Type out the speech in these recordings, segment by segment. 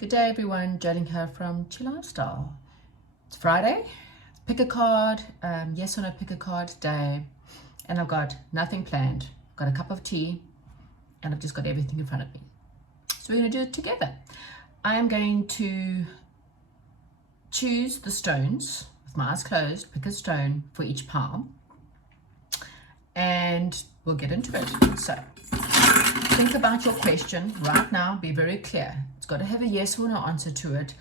Good day everyone, Jolene here from Chill Lifestyle. It's Friday, pick a card, yes or no pick a card day, and I've got nothing planned. I've got a cup of tea and I've just got everything in front of me. So we're going to do it together. I am going to choose the stones with my eyes closed, pick a stone for each palm, and we'll get into it. So think about your question right now, be very clear. It's got to have a yes or no answer to it.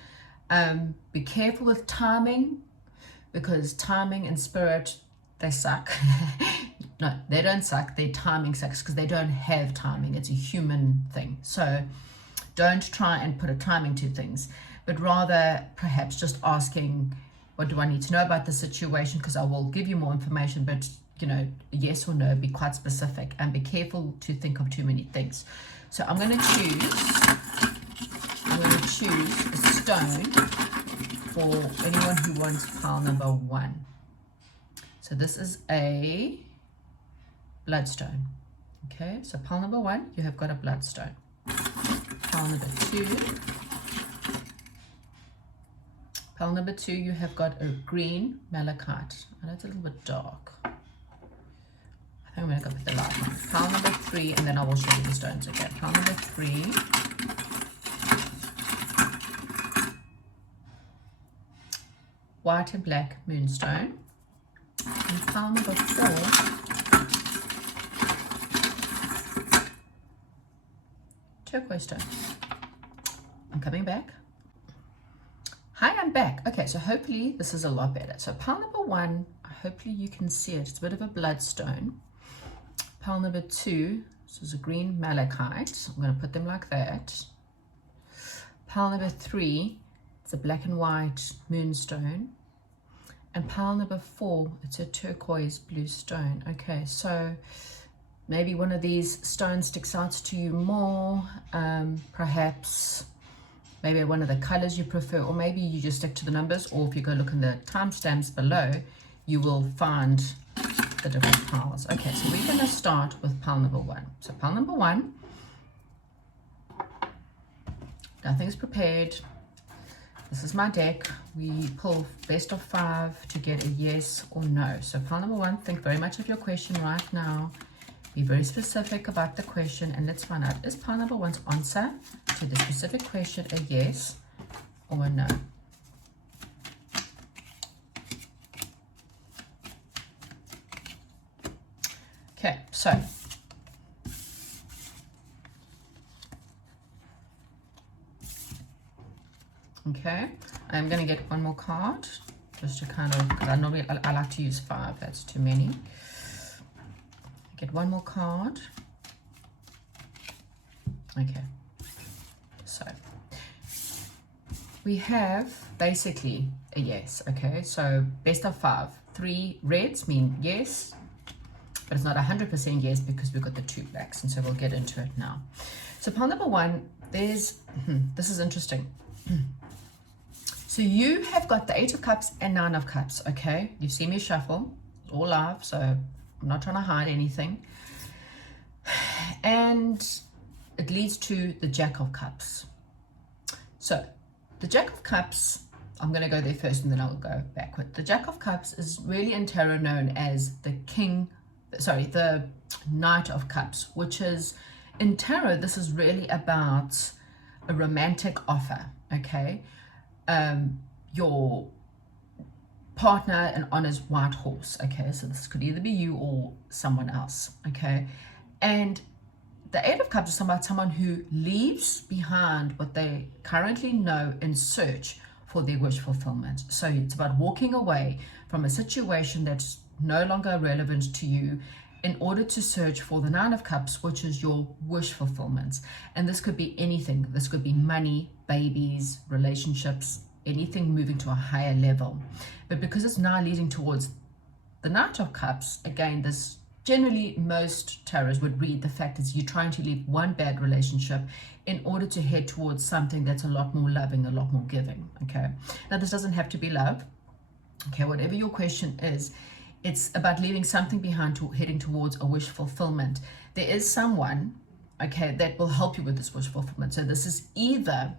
Be careful with timing, because timing and spirit, they suck. No, they don't suck, their timing sucks because they don't have timing. It's a human thing. So don't try and put a timing to things, but rather perhaps just asking, what do I need to know about the situation? Because I will give you more information, but you know, yes or no, be quite specific and be careful to think of too many things. So I'm going to choose a stone for anyone who wants pile number 1. So this is a bloodstone. Okay, so pile number 1, you have got a bloodstone. Pile number 2. Pile number 2, you have got a green malachite. And it's a little bit dark. I'm going to go with the light one. Pile number 3, and then I will show you the stones again. Pile number 3. White and black moonstone. And pile number 4. Turquoise stone. I'm coming back. Hi, I'm back. Okay, so hopefully this is a lot better. So pile number 1, hopefully you can see it. It's a bit of a bloodstone. Pile number 2, this is a green malachite. I'm going to put them like that. Pile number 3, it's a black and white moonstone. And pile number 4, it's a turquoise blue stone. Okay, so maybe one of these stones sticks out to you more. Perhaps maybe one of the colors you prefer, or maybe you just stick to the numbers, or if you go look in the timestamps below, you will find the different piles. Okay, so we're going to start with pile number 1. So pile number 1, nothing's prepared. This is my deck. We pull best of 5 to get a yes or no. So pile number 1, think very much of your question right now. Be very specific about the question, and let's find out, is pile number 1's answer to the specific question a yes or a no? Okay, so okay, I'm going to get one more card just to kind of, because I like to use 5, that's too many. Get one more card. Okay, so we have basically a yes. Okay, so best of 5. 3 reds mean yes, but it's not 100% yes because we've got the 2 blacks, and so we'll get into it now. So pile number 1, there's this is interesting. So you have got the 8 of Cups and 9 of Cups. Okay, you've seen me shuffle, it's all live, so I'm not trying to hide anything. And it leads to the Jack of Cups. So the Jack of Cups, I'm going to go there first and then I'll go backward. The Jack of Cups is really in tarot known as the the Knight of Cups, which is in tarot, this is really about a romantic offer. Okay, your partner and on his white horse. Okay, so this could either be you or someone else. Okay, and the 8 of Cups is about someone who leaves behind what they currently know in search for their wish fulfillment. So it's about walking away from a situation that's no longer relevant to you in order to search for the 9 of Cups, which is your wish fulfillment. And this could be anything. This could be money, babies, relationships, anything moving to a higher level. But because it's now leading towards the Knight of Cups, again, this generally most tarots would read the fact that you're trying to leave one bad relationship in order to head towards something that's a lot more loving, a lot more giving. Okay, now this doesn't have to be love. Okay, whatever your question is, it's about leaving something behind to heading towards a wish fulfillment. There is someone, okay, that will help you with this wish fulfillment. So this is either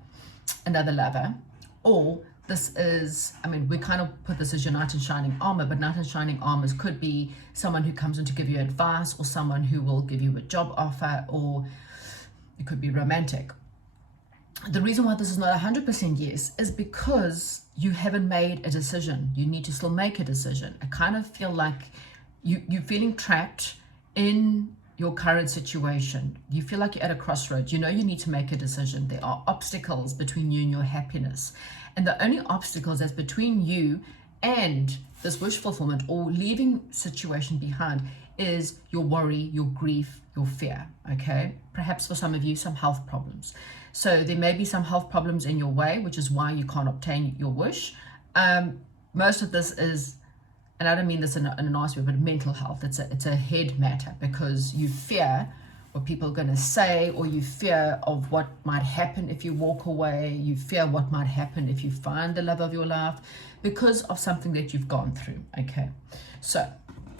another lover, or this is, I mean, we kind of put this as your knight in shining armor, but knight in shining armors could be someone who comes in to give you advice, or someone who will give you a job offer, or it could be romantic. The reason why this is not 100% yes is because you haven't made a decision. You need to still make a decision. I kind of feel like you're feeling trapped in your current situation. You feel like you're at a crossroads. You know you need to make a decision. There are obstacles between you and your happiness. And the only obstacles that's between you and this wish fulfillment or leaving situation behind is your worry, your grief, your fear, okay? Perhaps for some of you, some health problems. So there may be some health problems in your way, which is why you can't obtain your wish. Most of this is, and I don't mean this in a nice way, but mental health. It's a head matter, because you fear what people are going to say, or you fear of what might happen if you walk away. You fear what might happen if you find the love of your life, because of something that you've gone through, okay? So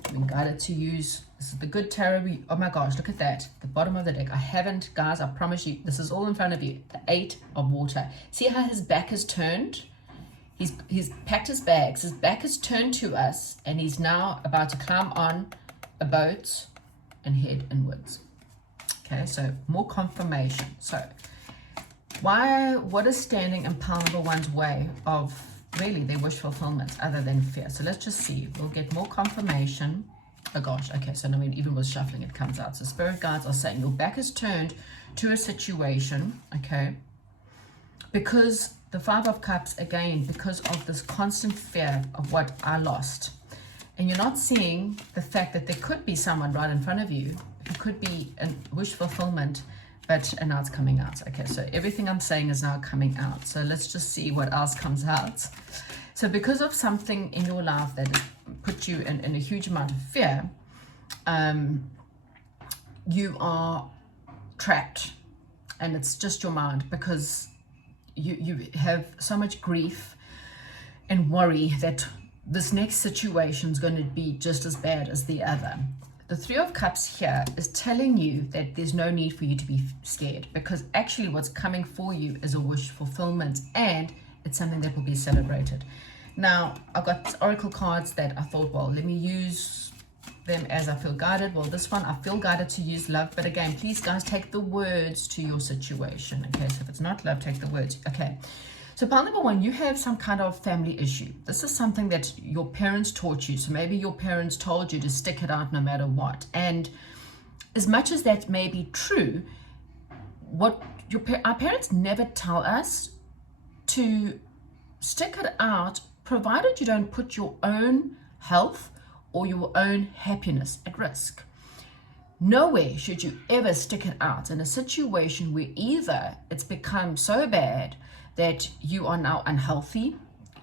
I've been guided to use, this is the good tarot. Oh my gosh, look at that, the bottom of the deck. I haven't, guys, I promise you, this is all in front of you. The 8 of water. See how his back is turned? He's packed his bags, his back is turned to us, and he's now about to climb on a boat and head inwards. Okay, so more confirmation. So what is standing in pile number 1's way of really their wish fulfillment other than fear? So let's just see. We'll get more confirmation. Oh gosh, okay, so I mean, even with shuffling it comes out. So spirit guides are saying your back is turned to a situation, okay, because the 5 of Cups, again, because of this constant fear of what I lost. And you're not seeing the fact that there could be someone right in front of you. It could be a wish fulfillment, and now it's coming out. Okay, so everything I'm saying is now coming out. So let's just see what else comes out. So because of something in your life that put you in a huge amount of fear, you are trapped, and it's just your mind, because you have so much grief and worry that this next situation is going to be just as bad as the other. The 3 of Cups here is telling you that there's no need for you to be scared, because actually what's coming for you is a wish fulfillment, and it's something that will be celebrated. Now, I've got oracle cards that I thought, well, let me use them as I feel guided. Well, this one, I feel guided to use love, but again, please guys, take the words to your situation. Okay, so if it's not love, take the words. Okay, so pile number 1, you have some kind of family issue. This is something that your parents taught you. So maybe your parents told you to stick it out no matter what. And as much as that may be true, our parents never tell us to stick it out, provided you don't put your own health or your own happiness at risk. Nowhere should you ever stick it out in a situation where either it's become so bad that you are now unhealthy,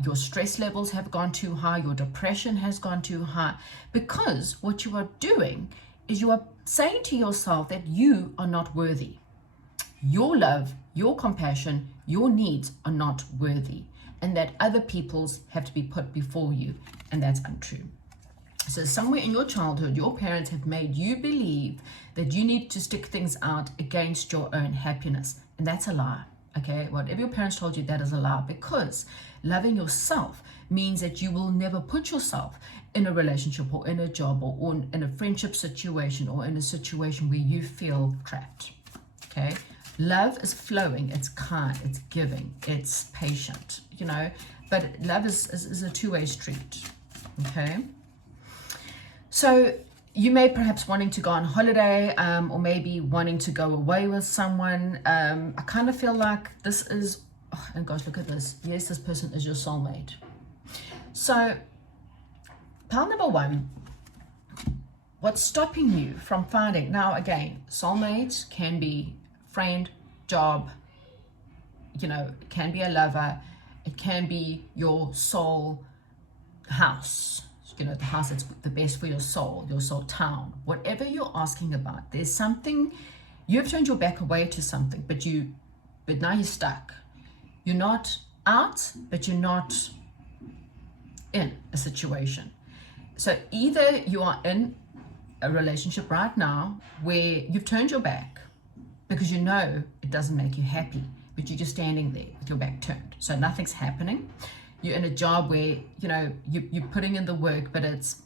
your stress levels have gone too high, your depression has gone too high, because what you are doing is you are saying to yourself that you are not worthy. Your love, your compassion, your needs are not worthy, and that other people's have to be put before you, and that's untrue. So somewhere in your childhood, your parents have made you believe that you need to stick things out against your own happiness. And that's a lie, okay? Whatever your parents told you, that is a lie, because loving yourself means that you will never put yourself in a relationship or in a job or in a friendship situation or in a situation where you feel trapped, okay? Love is flowing, it's kind, it's giving, it's patient, you know, but love is a two-way street, okay? So you may perhaps wanting to go on holiday, or maybe wanting to go away with someone. I kind of feel like this is, oh, and gosh, look at this. Yes, this person is your soulmate. So pile number 1, what's stopping you from finding, now again, soulmates can be friend, job, you know, it can be a lover, it can be your soul house, you know, the house that's the best for your soul town, whatever you're asking about. There's something, you have turned your back away to something, but now you're stuck. You're not out, but you're not in a situation. So either you are in a relationship right now where you've turned your back because you know it doesn't make you happy, but you're just standing there with your back turned. So nothing's happening. You're in a job where, you know, you're putting in the work, but it's,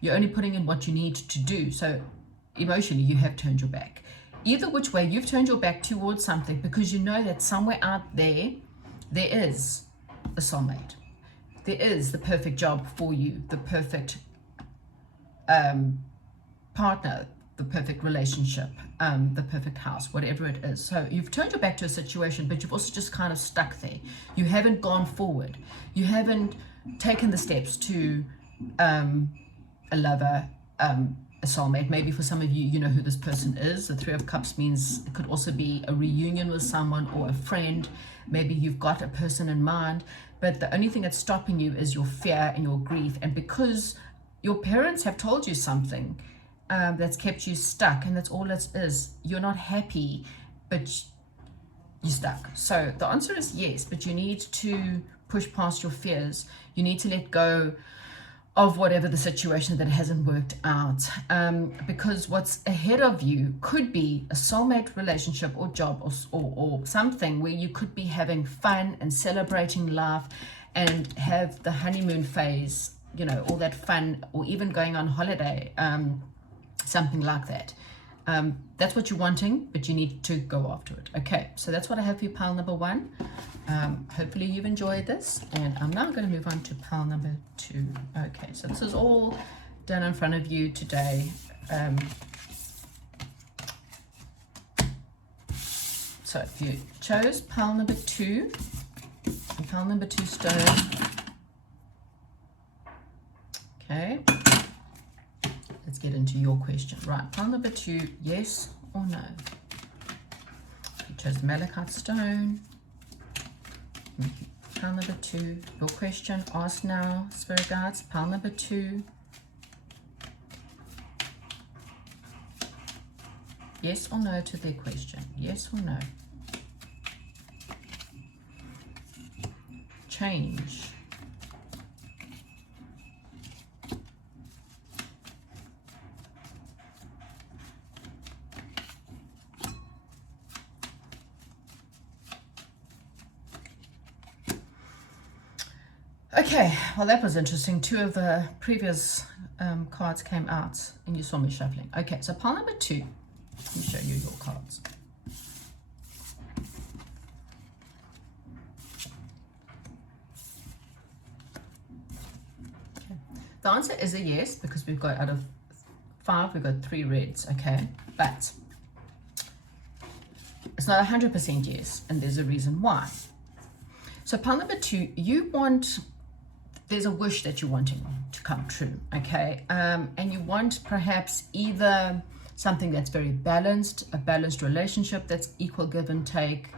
you're only putting in what you need to do. So emotionally, you have turned your back. Either which way, you've turned your back towards something because you know that somewhere out there, there is a soulmate. There is the perfect job for you, the perfect partner, the perfect relationship, the perfect house, whatever it is. So you've turned your back to a situation, but you've also just kind of stuck there. You haven't gone forward. You haven't taken the steps to a lover, a soulmate. Maybe for some of you, you know who this person is. The Three of Cups means it could also be a reunion with someone or a friend. Maybe you've got a person in mind, but the only thing that's stopping you is your fear and your grief. And because your parents have told you something that's kept you stuck, and that's all it is. You're not happy, but you're stuck. So the answer is yes, but you need to push past your fears. You need to let go of whatever the situation that hasn't worked out, because what's ahead of you could be a soulmate relationship or job or something where you could be having fun and celebrating life and have the honeymoon phase, you know, all that fun, or even going on holiday, something like that. That's what you're wanting, but you need to go after it. Okay, so that's what I have for you, pile number one. Hopefully you've enjoyed this, and I'm now going to move on to pile number two. Okay, so this is all done in front of you today. So if you chose pile number two, and pile number two stone. Okay, let's get into your question. Right, pile number two, yes or no? You chose malachite stone. Pile number two, your question, ask now, spirit guides. Pile number two, yes or no to their question, yes or no? Change. Okay, well that was interesting. Two of the previous cards came out and you saw me shuffling. Okay, so pile number two, let me show you your cards. Okay. The answer is a yes, because we've got, out of five, we've got three reds, okay? But it's not 100% yes, and there's a reason why. So pile number two, you want, there's a wish that you're wanting to come true, okay? And you want perhaps either something that's very balanced, a balanced relationship that's equal give and take,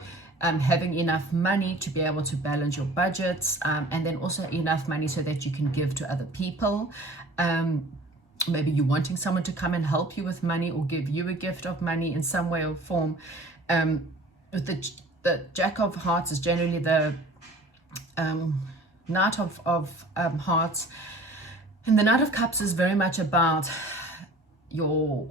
having enough money to be able to balance your budgets, and then also enough money so that you can give to other people. Maybe you're wanting someone to come and help you with money or give you a gift of money in some way or form. With the Jack of Hearts is generally the Knight of Hearts, and the Knight of Cups is very much about your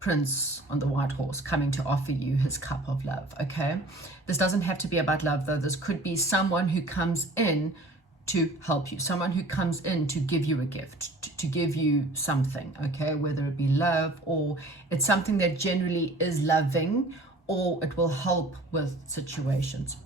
prince on the white horse coming to offer you his cup of love, okay? This doesn't have to be about love, though. This could be someone who comes in to help you, someone who comes in to give you a gift, to give you something, okay? Whether it be love, or it's something that generally is loving, or it will help with situations.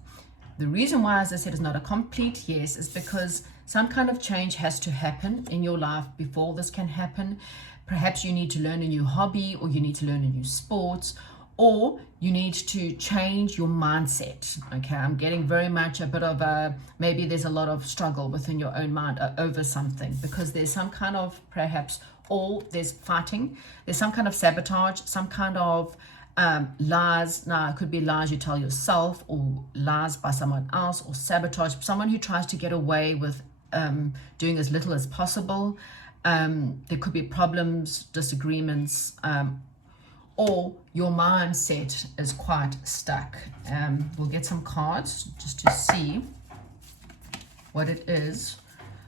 The reason why, as I said, is not a complete yes is because some kind of change has to happen in your life before this can happen. Perhaps you need to learn a new hobby, or you need to learn a new sport, or you need to change your mindset. Okay, I'm getting very much a bit of a, maybe there's a lot of struggle within your own mind over something, because there's some kind of, perhaps, or there's fighting, there's some kind of sabotage, some kind of lies. Now it could be lies you tell yourself, or lies by someone else, or sabotage, someone who tries to get away with doing as little as possible. There could be problems, disagreements, or your mindset is quite stuck. We'll get some cards just to see what it is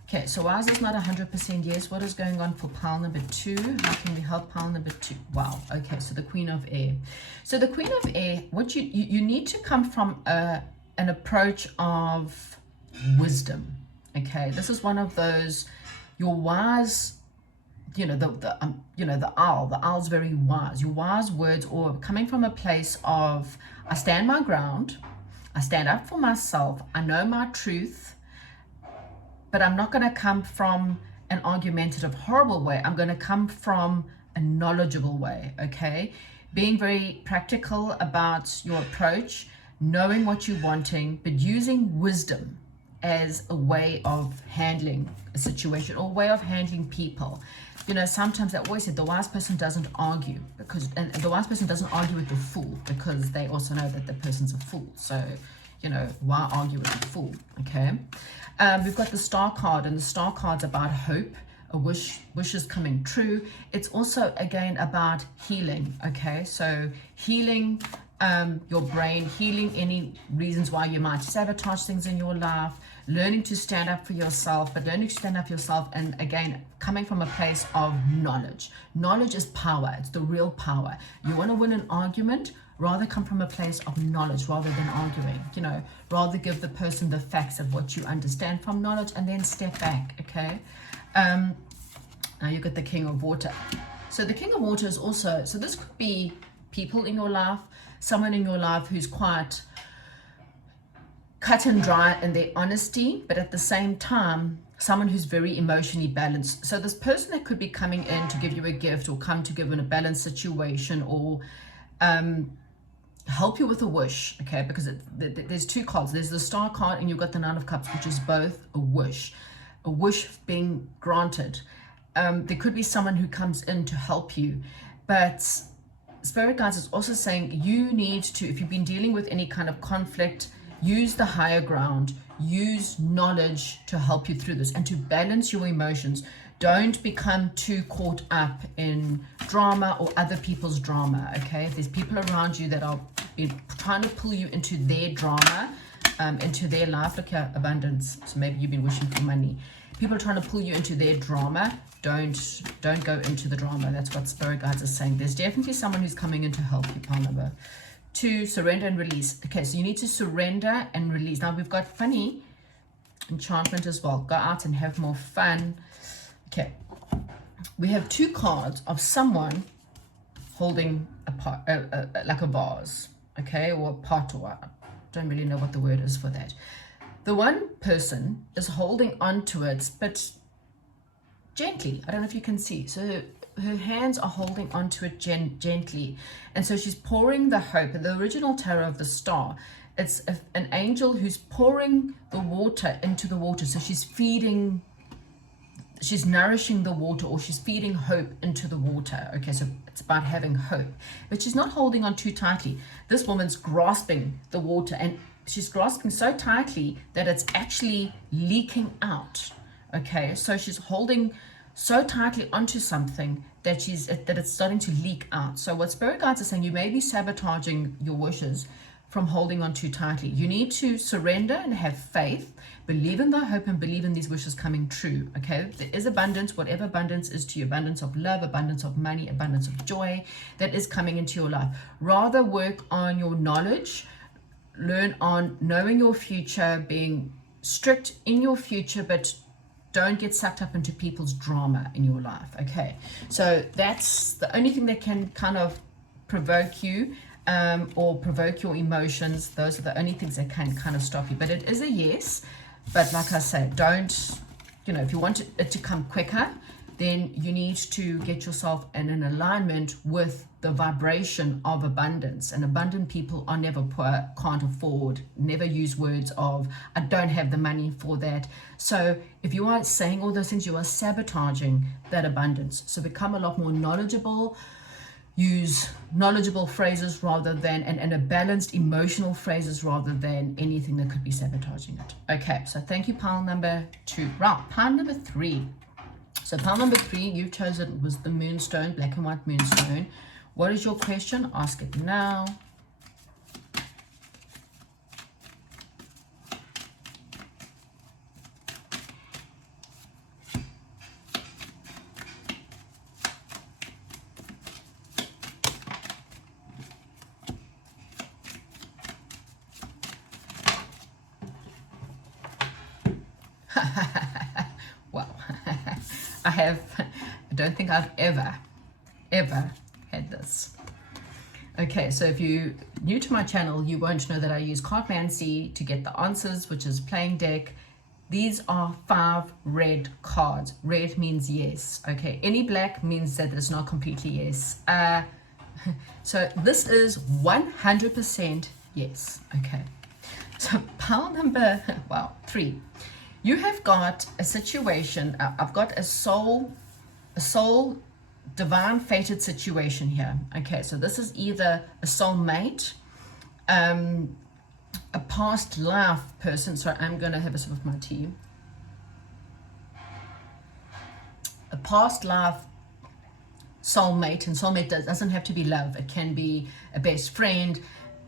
Okay, so why is this not 100% yes? What is going on for pile number 2? How can we help pile number 2? Wow. Okay, so the Queen of Air. So the Queen of Air, what you need to come from an approach of wisdom. Okay, this is one of those, your wise, you know, the owl. The owl's very wise. Your wise words, or coming from a place of, I stand my ground, I stand up for myself, I know my truth, but I'm not going to come from an argumentative, horrible way. I'm going to come from a knowledgeable way, okay? Being very practical about your approach, knowing what you're wanting, but using wisdom as a way of handling a situation or a way of handling people. You know, sometimes I always say the wise person doesn't argue, because, and the wise person doesn't argue with the fool, because they also know that the person's a fool. So, you know, why argue with the fool? Okay. We've got the Star card, and the Star card's about hope, a wishes coming true. It's also, again, about healing. Okay. So healing your brain, healing any reasons why you might sabotage things in your life, learning to stand up for yourself, but learning to stand up for yourself, and again, coming from a place of knowledge. Knowledge is power. It's the real power. You want to win an argument, rather come from a place of knowledge rather than arguing, you know, rather give the person the facts of what you understand from knowledge, and then step back, okay? Now you get the King of Water. So the King of Water is also, so this could be people in your life, someone in your life who's quite cut and dry in their honesty, but at the same time, someone who's very emotionally balanced. So this person that could be coming in to give you a gift, or come to give in a balanced situation, or help you with a wish, okay? Because there's two cards. There's the Star card, and you've got the Nine of Cups, which is both a wish being granted. There could be someone who comes in to help you, but Spirit Guides is also saying you need to, if you've been dealing with any kind of conflict, use the higher ground, use knowledge to help you through this, and to balance your emotions. Don't become too caught up in drama or other people's drama, okay? If there's people around you that are trying to pull you into their drama, into their life, look here, abundance. So maybe you've been wishing for money. People are trying to pull you into their drama. Don't go into the drama. That's what Spirit Guides are saying. There's definitely someone who's coming in to help you, pile number 2, surrender and release. Okay, so you need to surrender and release. Now we've got funny enchantment as well. Go out and have more fun. Okay, we have 2 cards of someone holding a pot, like a vase, okay, or a pot, or I don't really know what the word is for that. The one person is holding on to it, but gently. I don't know if you can see. So her hands are holding onto it gently, and so she's pouring the hope. The original tarot of the Star, it's an angel who's pouring the water into the water. So she's nourishing the water, or she's feeding hope into the water. Okay, so it's about having hope, but she's not holding on too tightly. This woman's grasping the water, and she's grasping so tightly that it's actually leaking out. Okay, so she's holding so tightly onto something that it's starting to leak out. So what Spirit Guides are saying, you may be sabotaging your wishes from holding on too tightly. You need to surrender and have faith, believe in the hope, and believe in these wishes coming true. Okay, there is abundance, whatever abundance is to you, abundance of love, abundance of money, abundance of joy that is coming into your life. Rather work on your knowledge, learn on knowing your future, being strict in your future, but don't get sucked up into people's drama in your life. Okay, so that's the only thing that can kind of provoke you, or provoke your emotions. Those are the only things that can kind of stop you. But it is a yes. But like I said, don't, you know, if you want it to come quicker, then you need to get yourself in an alignment with the vibration of abundance. And abundant people are never poor, can't afford, never use words of, I don't have the money for that. So if you are saying all those things, you are sabotaging that abundance. So become a lot more knowledgeable, use knowledgeable phrases rather than, and a balanced emotional phrases rather than anything that could be sabotaging it. Okay, so thank you, pile number 2. Right, pile number 3. So pile number 3, you've chosen was the moonstone, black and white moonstone. What is your question? Ask it now. Well, I don't think I've ever had this. Okay, so if you're new to my channel, you won't know that I use Cardmancy to get the answers, which is playing deck. These are 5 red cards. Red means yes. Okay, any black means that it's not completely yes. So this is 100% yes. Okay, so pile number 3. You have got a situation. I've got a soul divine fated situation here. Okay, so this is either a soulmate, a past life person. Sorry, I'm going to have a sip of my tea. A past life soulmate, and soulmate doesn't have to be love. It can be a best friend.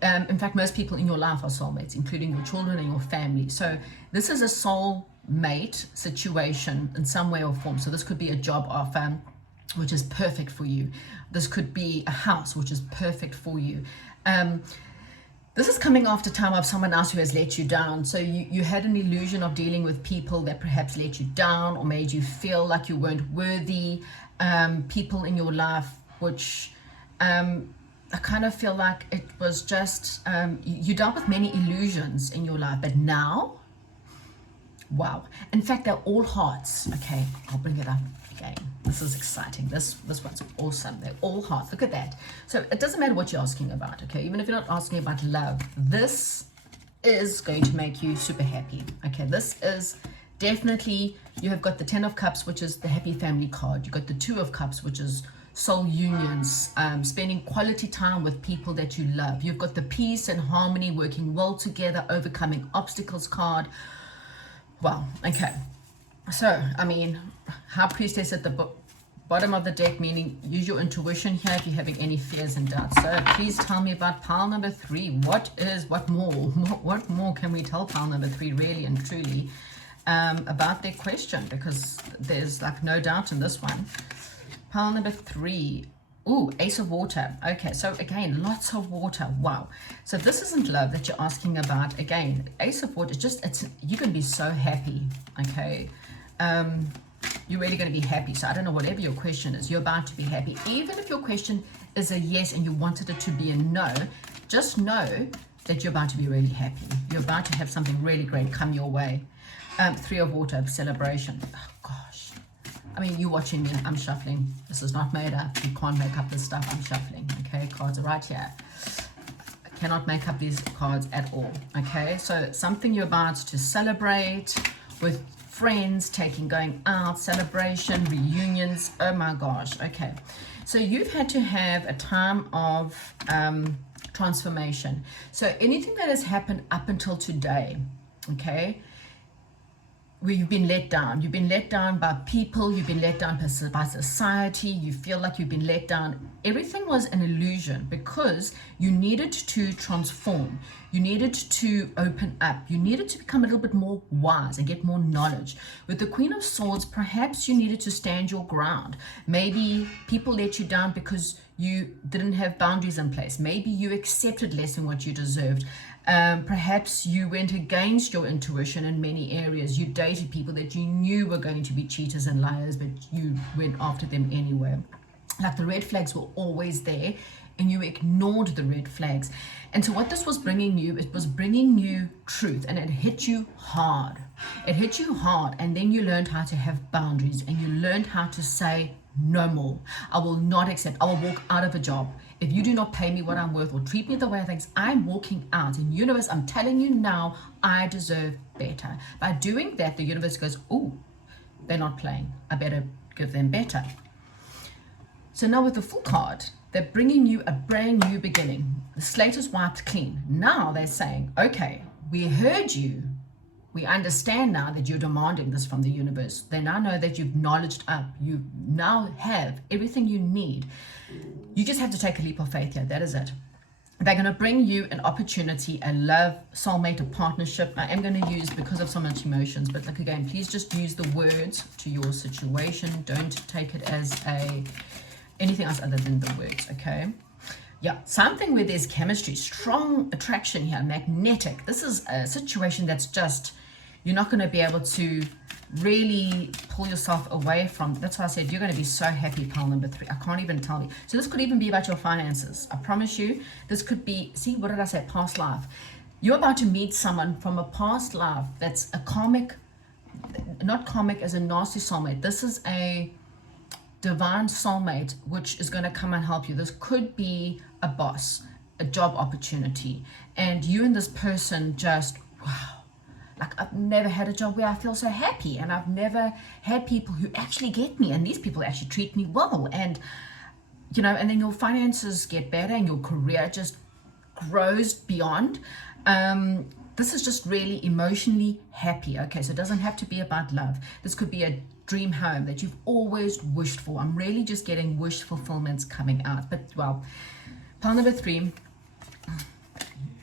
In fact, most people in your life are soulmates, including your children and your family. So this is a soulmate situation in some way or form. So this could be a job offer, which is perfect for you. This could be a house, which is perfect for you. This is coming after time of someone else who has let you down. So you had an illusion of dealing with people that perhaps let you down or made you feel like you weren't worthy. People in your life, which I kind of feel like it was just, you dealt with many illusions in your life, but now, wow. In fact, they're all hearts. Okay, I'll bring it up again. This is exciting. This one's awesome. They're all hearts. Look at that. So it doesn't matter what you're asking about, okay? Even if you're not asking about love, this is going to make you super happy. Okay, this is definitely, you have got the 10 of Cups, which is the happy family card. You've got the 2 of Cups, which is soul unions, spending quality time with people that you love. You've got the peace and harmony, working well together, overcoming obstacles card. Wow, okay. So, I mean, High Priestess at the bottom of the deck, meaning use your intuition here if you're having any fears and doubts. So please tell me about pile number 3. What more can we tell pile number 3 really and truly about their question? Because there's like no doubt in this one. Pile number 3. Ooh, Ace of Water. Okay, so again, lots of water. Wow. So this isn't love that you're asking about. Again, Ace of Water, you're going to be so happy. Okay. You're really going to be happy. So I don't know, whatever your question is, you're about to be happy. Even if your question is a yes and you wanted it to be a no, just know that you're about to be really happy. You're about to have something really great come your way. 3 of Water, celebration. Oh, gosh. I mean, you're watching me, I'm shuffling. This is not made up. You can't make up this stuff. I'm shuffling. Okay, cards are right here. I cannot make up these cards at all. Okay, so something you're about to celebrate with friends, going out, celebration, reunions. Oh my gosh. Okay, so you've had to have a time of transformation. So anything that has happened up until today, okay, where you've been let down. You've been let down by people. You've been let down by society. You feel like you've been let down. Everything was an illusion because you needed to transform. You needed to open up. You needed to become a little bit more wise and get more knowledge. With the Queen of Swords, perhaps you needed to stand your ground. Maybe people let you down because you didn't have boundaries in place. Maybe you accepted less than what you deserved. Perhaps you went against your intuition in many areas. You dated people that you knew were going to be cheaters and liars, but you went after them anyway. Like the red flags were always there and you ignored the red flags. And so what this was bringing you, it was bringing you truth, and it hit you hard. It hit you hard, and then you learned how to have boundaries, and you learned how to say no more. I will not accept. I will walk out of a job. If you do not pay me what I'm worth or treat me the way I think, I'm walking out. And universe, I'm telling you now, I deserve better. By doing that, the universe goes, ooh, they're not playing. I better give them better. So now with the Fool card, they're bringing you a brand new beginning. The slate is wiped clean. Now they're saying, okay, we heard you. We understand now that you're demanding this from the universe. They now know that you've knowledged up. You now have everything you need. You just have to take a leap of faith here. That is it. They're going to bring you an opportunity, a love, soulmate, a partnership. I am going to use, because of so much emotions, but like again, please just use the words to your situation. Don't take it as anything else other than the words, okay? Yeah, something where there's chemistry, strong attraction here, magnetic. This is a situation that's just, you're not going to be able to really pull yourself away from. That's why I said you're going to be so happy, pile number 3. I can't even tell you. So this could even be about your finances. I promise you, this could be, see, what did I say? Past life. You're about to meet someone from a past life that's a karmic, not karmic as a nasty soulmate. This is a divine soulmate, which is going to come and help you. This could be a boss, a job opportunity, and you and this person just, wow, like I've never had a job where I feel so happy, and I've never had people who actually get me, and these people actually treat me well, and you know, and then your finances get better and your career just grows beyond. This is just really emotionally happy. Okay, so it doesn't have to be about love. This could be a dream home that you've always wished for. I'm really just getting wish fulfillments coming out. But well, pile number 3,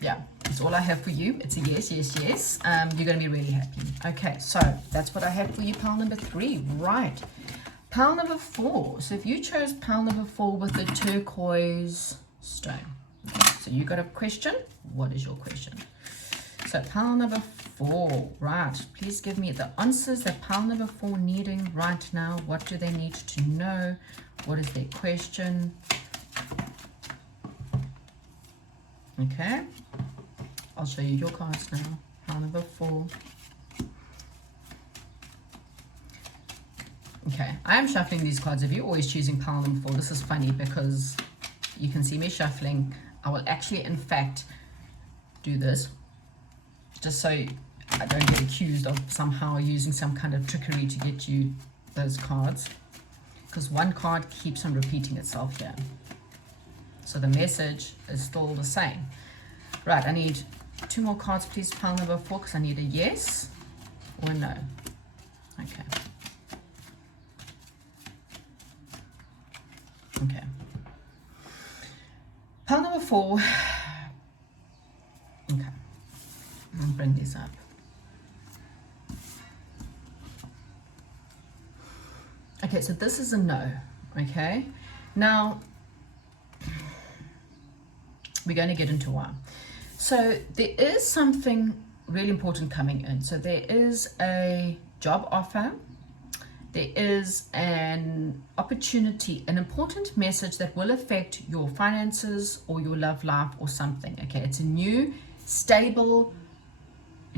yeah, it's all I have for you. It's a yes, yes, yes. You're going to be really happy. Okay, so that's what I have for you, pile number 3. Right. Pile number 4. So if you chose pile number 4 with the turquoise stone. Okay, so you got a question. What is your question? So pile number 4, right. Please give me the answers that pile number 4 needing right now. What do they need to know? What is their question? Okay. I'll show you your cards now. Pile number 4. Okay. I am shuffling these cards. If you're always choosing pile number 4, this is funny because you can see me shuffling. I will actually, in fact, do this just so I don't get accused of somehow using some kind of trickery to get you those cards, because one card keeps on repeating itself here. So the message is still the same. Right, I need 2 more cards, please, pile number 4, because I need a yes or no. Okay. Okay. Pile number 4. Okay. I'll bring this up. Okay, so this is a no. Okay. Now, we're going to get into why. So there is something really important coming in. So there is a job offer. There is an opportunity, an important message that will affect your finances or your love life or something. Okay, it's a new, stable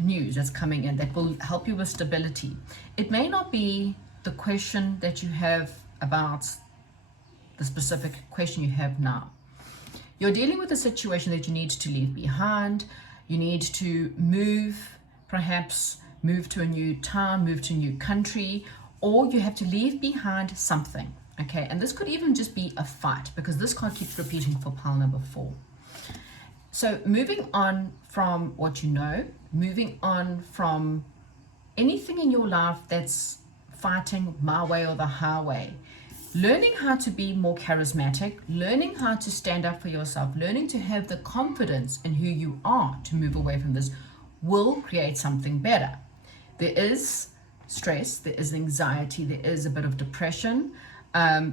news that's coming in that will help you with stability. It may not be the question that you have about the specific question you have now. You're dealing with a situation that you need to leave behind. You need to move, perhaps move to a new town, move to a new country, or you have to leave behind something. Okay, and this could even just be a fight, because this card keeps repeating for pile number 4. So moving on from what you know, moving on from anything in your life that's fighting my way or the highway, learning how to be more charismatic, learning how to stand up for yourself, learning to have the confidence in who you are to move away from this will create something better. There is stress, there is anxiety, there is a bit of depression.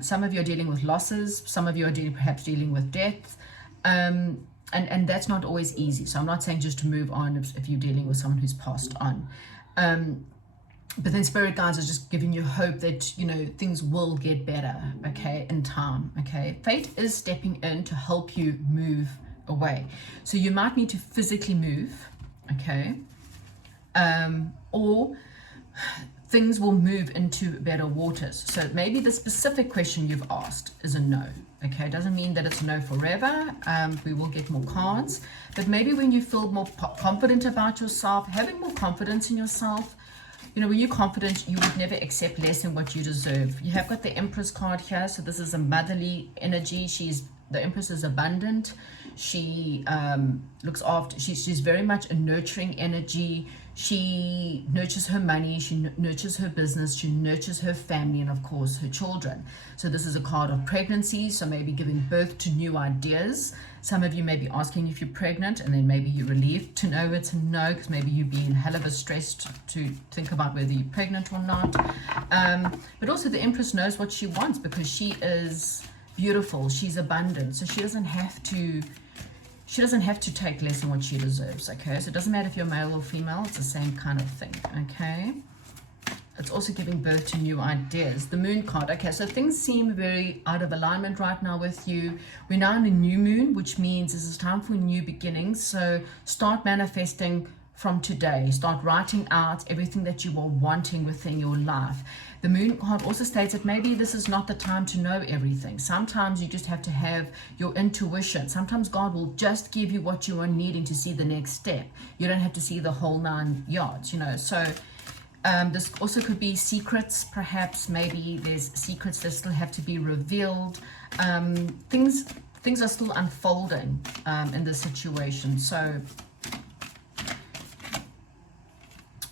Some of you are dealing with losses, some of you are perhaps dealing with death. And that's not always easy. So I'm not saying just to move on if you're dealing with someone who's passed on. But then spirit guides are just giving you hope that, you know, things will get better, okay, in time, okay. Fate is stepping in to help you move away. So you might need to physically move, okay, or things will move into better waters. So maybe the specific question you've asked is a no. Okay, doesn't mean that it's no forever. We will get more cards, but maybe when you feel more confident about yourself, having more confidence in yourself, you know, when you're confident, you would never accept less than what you deserve. You have got the Empress card here, so this is a motherly energy. The Empress is abundant. She looks after, she's very much a nurturing energy. She nurtures her money, she nurtures her business, she nurtures her family, and of course her children. So this is a card of pregnancy, so maybe giving birth to new ideas. Some of you may be asking if you're pregnant, and then maybe you're relieved to know it's a no, because maybe you've been hell of a stressed to think about whether you're pregnant or not. But also the Empress knows what she wants, because she is beautiful, she's abundant, so she doesn't have to she doesn't have to take less than what she deserves, okay? So it doesn't matter if you're male or female, it's the same kind of thing, okay? It's also giving birth to new ideas. The moon card, okay, so things seem very out of alignment right now with you. We're now in the new moon, which means this is time for new beginnings. So start manifesting from today. Start writing out everything that you are wanting within your life. The moon card also states that maybe this is not the time to know everything. Sometimes you just have to have your intuition. Sometimes God will just give you what you are needing to see the next step. You don't have to see the whole 9 yards, you know. So this also could be secrets, perhaps. Maybe there's secrets that still have to be revealed. Things are still unfolding in this situation. So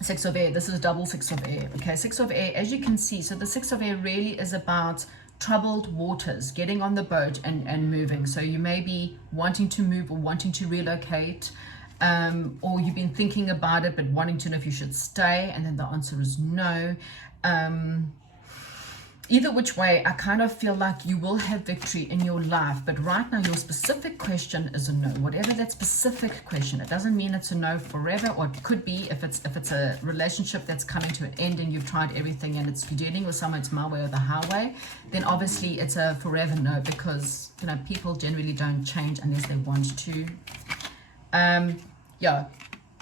6 of air, this is double 6 of air. Okay, 6 of air, as you can see, so the 6 of air really is about troubled waters, getting on the boat and moving. So you may be wanting to move or wanting to relocate, or you've been thinking about it but wanting to know if you should stay, and then the answer is no. Either which way, I kind of feel like you will have victory in your life, but right now your specific question is a no. Whatever that specific question, it doesn't mean it's a no forever, or it could be if it's a relationship that's coming to an end and you've tried everything and you're dealing with someone, it's my way or the highway, then obviously it's a forever no, because you know people generally don't change unless they want to. Yeah,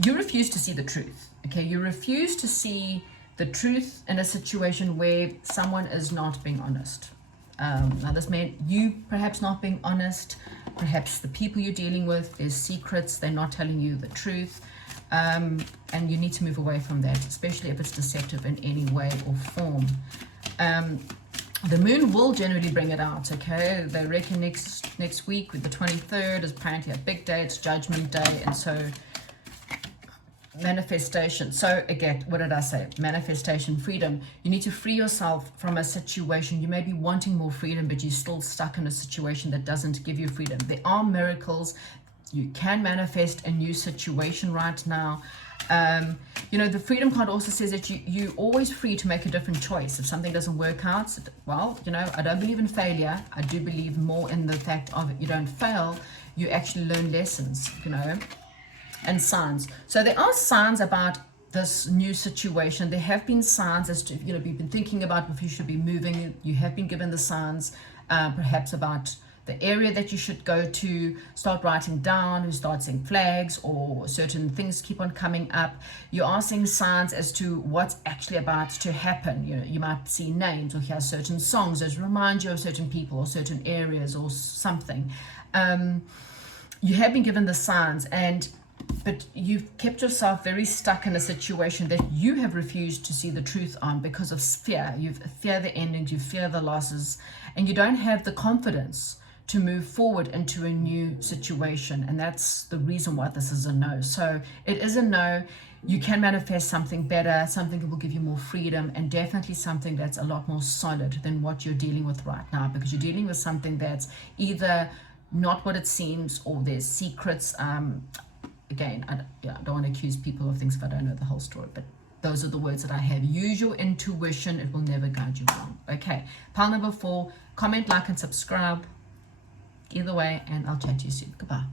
you refuse to see the truth. Okay, you refuse to see the truth in a situation where someone is not being honest. Now this meant you perhaps not being honest, perhaps the people you're dealing with, there's secrets, they're not telling you the truth, and you need to move away from that, especially if it's deceptive in any way or form. The moon will generally bring it out, okay? They reckon next week with the 23rd is apparently a big day, it's Judgment Day, and so manifestation. So again, what did I say? Manifestation, freedom. You need to free yourself from a situation. You may be wanting more freedom, but you're still stuck in a situation that doesn't give you freedom. There are miracles. You can manifest a new situation right now. You know, the freedom card also says that you're always free to make a different choice. If something doesn't work out, well, you know, I don't believe in failure. I do believe more in the fact of you don't fail, you actually learn lessons, you know, and signs. So there are signs about this new situation. There have been signs as to, you know, you've been thinking about if you should be moving. You have been given the signs, perhaps about the area that you should go to. Start writing down, you start seeing flags or certain things keep on coming up. You are seeing signs as to what's actually about to happen. You know, you might see names or hear certain songs that remind you of certain people or certain areas or something. You have been given the signs, but you've kept yourself very stuck in a situation that you have refused to see the truth on because of fear. You fear the endings, you fear the losses, and you don't have the confidence to move forward into a new situation. And that's the reason why this is a no. So it is a no. You can manifest something better, something that will give you more freedom, and definitely something that's a lot more solid than what you're dealing with right now, because you're dealing with something that's either not what it seems or there's secrets. Again, I don't want to accuse people of things if I don't know the whole story, but those are the words that I have. Use your intuition. It will never guide you wrong. Okay, pile number 4, comment, like, and subscribe. Either way, and I'll chat to you soon. Goodbye.